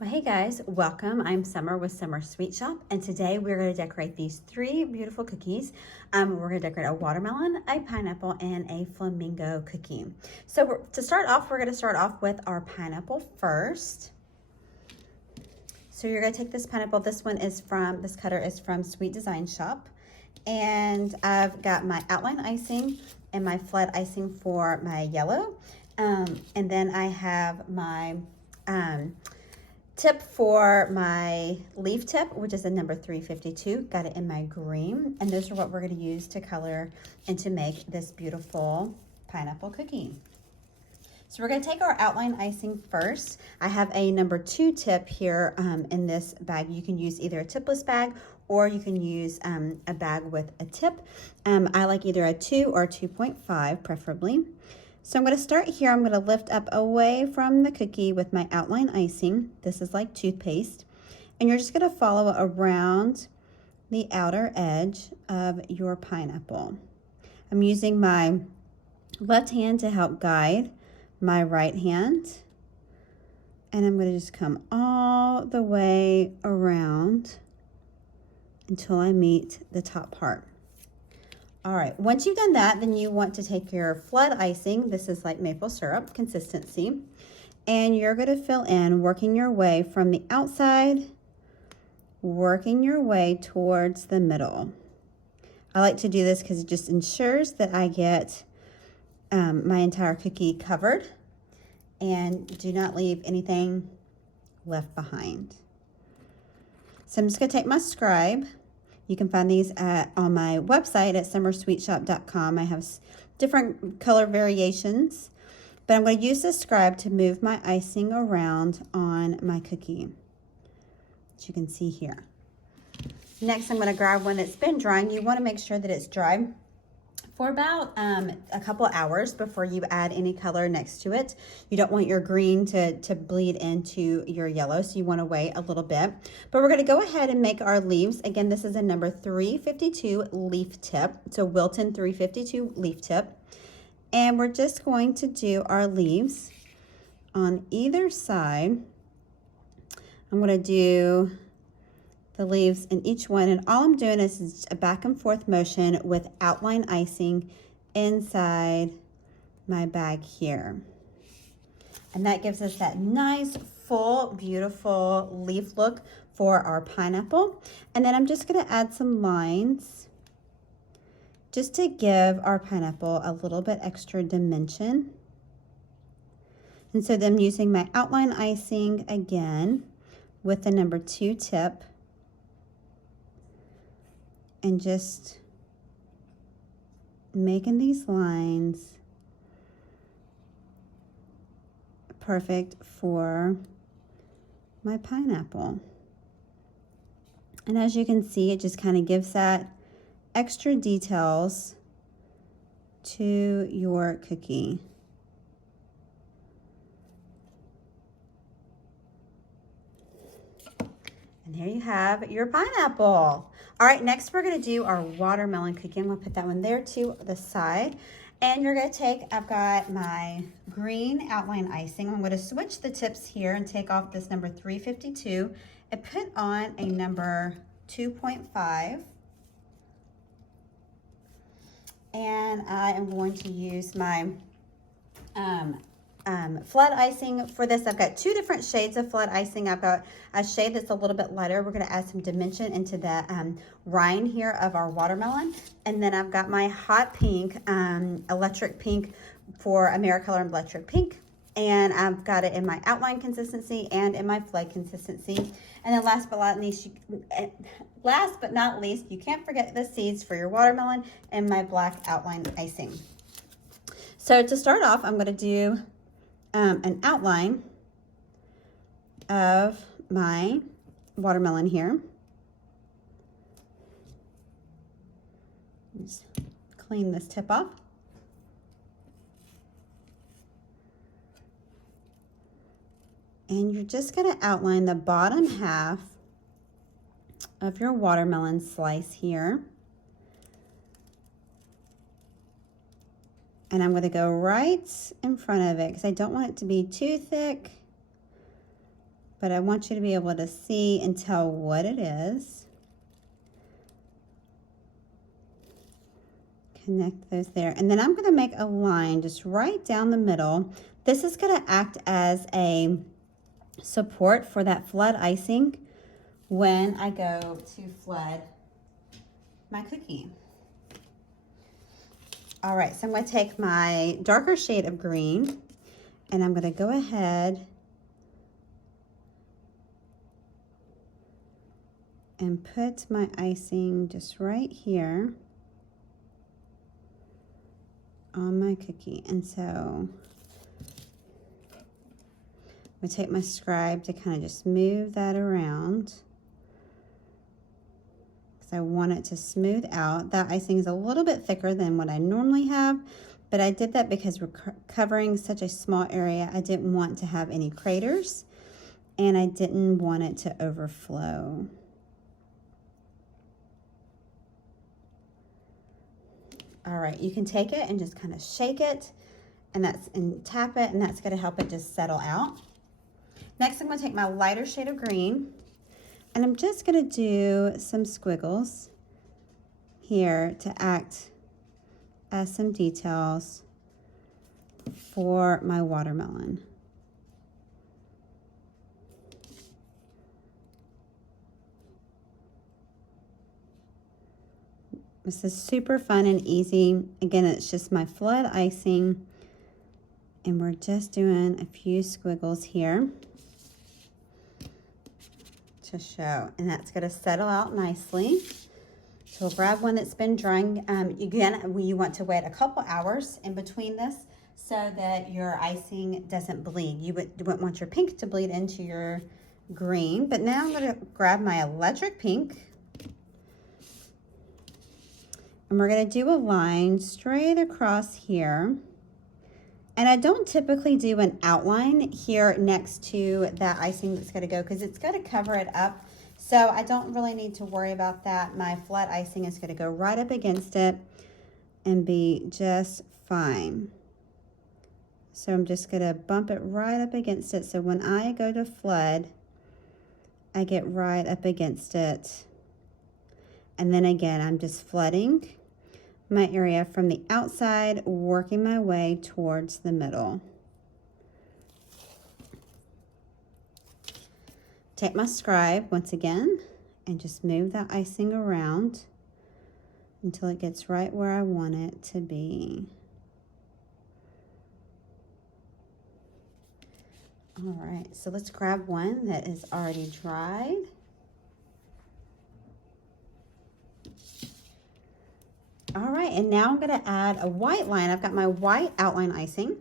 Well, hey guys, welcome. I'm Summer with Summer Sweet Shop, and today we're going to decorate these three beautiful cookies. We're going to decorate a watermelon, a pineapple, and a flamingo cookie. So to start off, we're going to start off with our pineapple first. So you're going to take this pineapple. This cutter is from Sweet Design Shop, and I've got my outline icing and my flood icing for my yellow, and then I have my tip for my leaf tip, which is a number 352. Got it in my green, and those are what we're going to use to color and to make this beautiful pineapple cookie. So we're going to take our outline icing first. I have a number 2 tip here in this bag. You can use either a tipless bag or you can use a bag with a tip. I like either a 2 or 2.5 preferably. So I'm going to start here. I'm going to lift up away from the cookie with my outline icing. This is like toothpaste. And you're just going to follow around the outer edge of your pineapple. I'm using my left hand to help guide my right hand. And I'm going to just come all the way around until I meet the top part. All right, once you've done that, then you want to take your flood icing. This is like maple syrup consistency. And you're going to fill in, working your way from the outside, working your way towards the middle. I like to do this because it just ensures that I get my entire cookie covered and do not leave anything left behind. So I'm just going to take my scribe. You can find these on my website at summersweetshop.com. I have different color variations, but I'm going to use this scribe to move my icing around on my cookie, as you can see here. Next, I'm going to grab one that's been drying. You want to make sure that it's dry for about a couple hours before you add any color next to it. You don't want your green to bleed into your yellow, so you want to wait a little bit. But we're going to go ahead and make our leaves. Again, this is a number 352 leaf tip, so Wilton 352 leaf tip. And we're just going to do our leaves on either side. I'm going to do the leaves in each one, and all I'm doing is a back and forth motion with outline icing inside my bag here, and that gives us that nice full beautiful leaf look for our pineapple. And then I'm just going to add some lines just to give our pineapple a little bit extra dimension. And so then I'm using my outline icing again with the number 2 tip, and just making these lines perfect for my pineapple. And as you can see, it just kind of gives that extra details to your cookie. And there you have your pineapple. All right, next we're going to do our watermelon cookie. I'm going to put that one there to the side. And you're going to take, I've got my green outline icing. I'm going to switch the tips here and take off this number 352 and put on a number 2.5. And I am going to use my flood icing for this. I've got 2 different shades of flood icing. I've got a shade that's a little bit lighter. We're going to add some dimension into the rind here of our watermelon. And then I've got my hot pink, electric pink for Americolor Electric Pink. And I've got it in my outline consistency and in my flood consistency. And then last but not least, you can't forget the seeds for your watermelon and my black outline icing. So to start off, I'm going to do an outline of my watermelon here. Just clean this tip off. And you're just going to outline the bottom half of your watermelon slice here. And I'm going to go right in front of it because I don't want it to be too thick but I want you to be able to see and tell what it is. Connect those there. And then I'm going to make a line just right down the middle. This is going to act as a support for that flood icing when I go to flood my cookie. All right, so I'm going to take my darker shade of green and I'm going to go ahead and put my icing just right here on my cookie. And so I'm going to take my scribe to kind of just move that around because I want it to smooth out. That icing is a little bit thicker than what I normally have, but I did that because we're covering such a small area. I didn't want to have any craters and I didn't want it to overflow. All right, you can take it and just kind of shake it and tap it, and that's going to help it just settle out. Next, I'm going to take my lighter shade of green and I'm just going to do some squiggles here to act as some details for my watermelon. This is super fun and easy. Again, it's just my flood icing, and we're just doing a few squiggles here to show, and that's going to settle out nicely. So we'll grab one that's been drying. Again, you want to wait a couple hours in between this so that your icing doesn't bleed. You wouldn't want your pink to bleed into your green. But now I'm going to grab my electric pink. And we're going to do a line straight across here. And I don't typically do an outline here next to that icing that's going to go because it's going to cover it up. So I don't really need to worry about that. My flat icing is going to go right up against it and be just fine. So I'm just going to bump it right up against it. So when I go to flood, I get right up against it. And then again, I'm just flooding my area from the outside, working my way towards the middle. Take my scribe once again and just move that icing around until it gets right where I want it to be. All right, so let's grab one that is already dried. All right, and now I'm going to add a white line. I've got my white outline icing.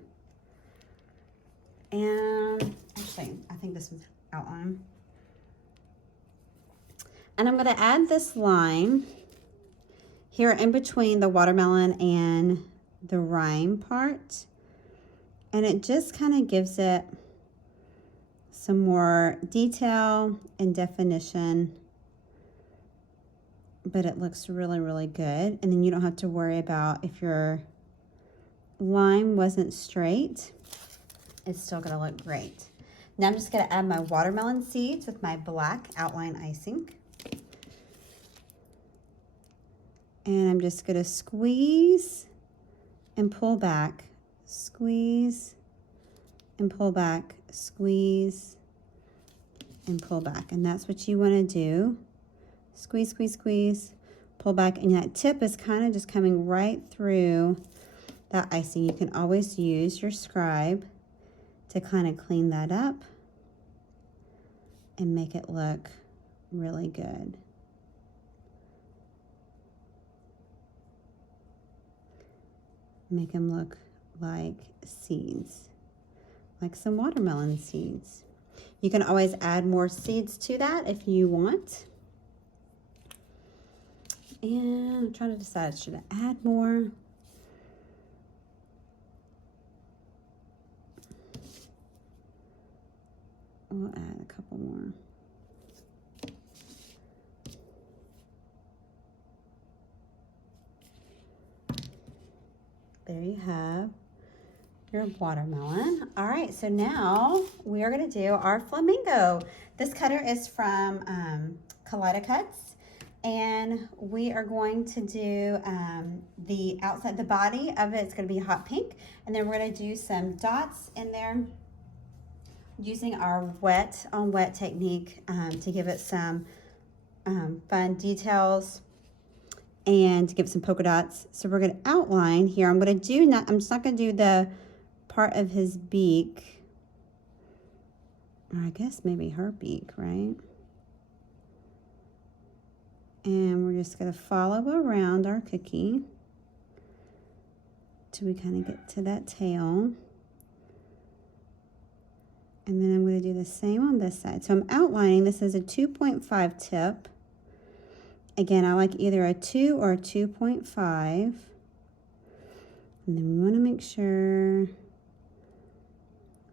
And actually, I think this was outline. And I'm going to add this line here in between the watermelon and the rind part. And it just kind of gives it some more detail and definition. But it looks really, really good. And then you don't have to worry about if your line wasn't straight, it's still gonna look great. Now I'm just gonna add my watermelon seeds with my black outline icing. And I'm just gonna squeeze and pull back, squeeze and pull back, squeeze and pull back. And that's what you wanna do. Squeeze, squeeze, squeeze, pull back, and that tip is kind of just coming right through that icing. You can always use your scribe to kind of clean that up and make it look really good. Make them look like seeds, like some watermelon seeds. You can always add more seeds to that if you want. And I'm trying to decide, should I add more? We'll add a couple more. There you have your watermelon. All right, so now we are going to do our flamingo. This cutter is from Kaleido Cuts, and we are going to do the outside, the body of it. It's going to be hot pink, and then we're going to do some dots in there using our wet on wet technique to give it some fun details and to give it some polka dots. So we're going to outline here. I'm just not going to do the part of his beak, or I guess maybe her beak, right? And we're just going to follow around our cookie till we kind of get to that tail. And then I'm going to do the same on this side. So I'm outlining, this is a 2.5 tip. Again, I like either a 2 or a 2.5. And then we want to make sure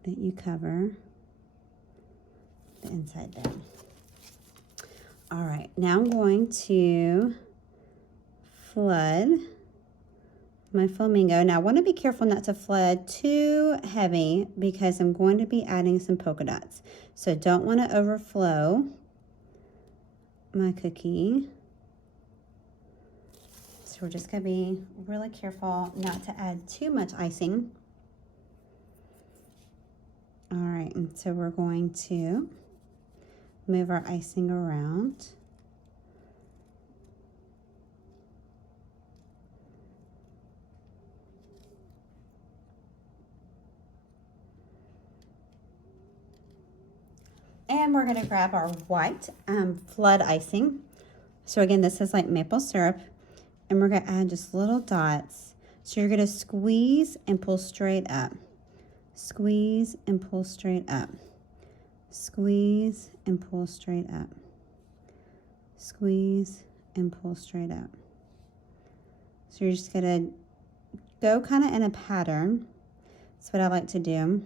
that you cover the inside there. All right, now I'm going to flood my flamingo. Now I want to be careful not to flood too heavy because I'm going to be adding some polka dots. So don't want to overflow my cookie. So we're just going to be really careful not to add too much icing. All right, and so we're going to move our icing around. And we're going to grab our white flood icing. So again, this is like maple syrup. And we're going to add just little dots. So you're going to squeeze and pull straight up. Squeeze and pull straight up. Squeeze and pull straight up. Squeeze and pull straight up. So you're just going to go kind of in a pattern. That's what I like to do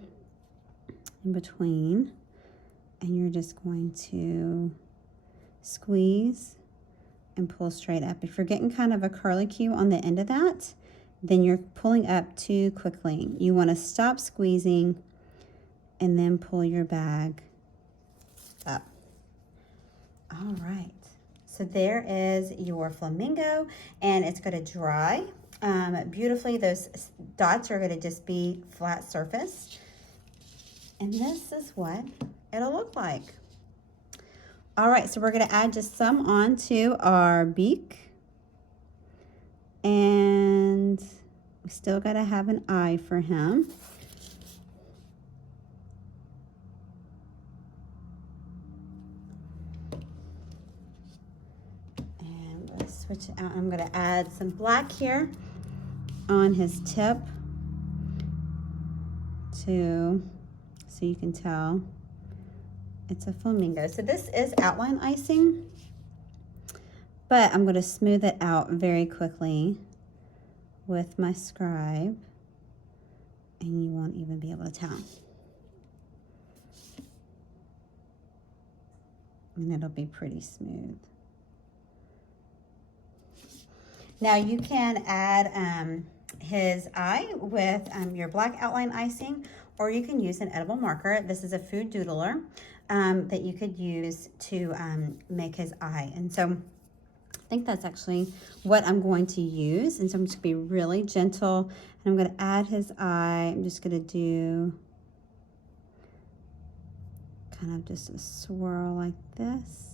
in between. And you're just going to squeeze and pull straight up. If you're getting kind of a curlicue on the end of that, then you're pulling up too quickly. You want to stop squeezing and then pull your bag up. All right, so there is your flamingo, and it's going to dry beautifully. Those dots are going to just be flat surface, and this is what it'll look like. All right, so we're going to add just some onto our beak. And we still got to have an eye for him. And let's switch it out. I'm going to add some black here on his tip so you can tell it's a flamingo. So this is outline icing, but I'm going to smooth it out very quickly with my scribe, and you won't even be able to tell. And it'll be pretty smooth. Now you can add his eye with your black outline icing, or you can use an edible marker. This is a food doodler that you could use to make his eye. And so I think that's actually what I'm going to use. And so I'm just going to be really gentle, and I'm going to add his eye. I'm just going to do kind of just a swirl like this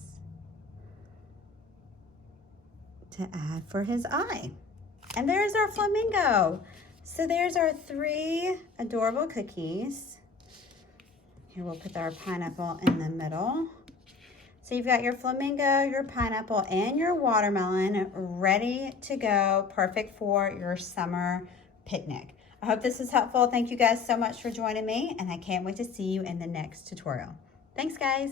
to add for his eye. And there's our flamingo. So there's our 3 adorable cookies. Here we'll put our pineapple in the middle. So you've got your flamingo, your pineapple, and your watermelon ready to go, perfect for your summer picnic. I hope this was helpful. Thank you guys so much for joining me, and I can't wait to see you in the next tutorial. Thanks, guys.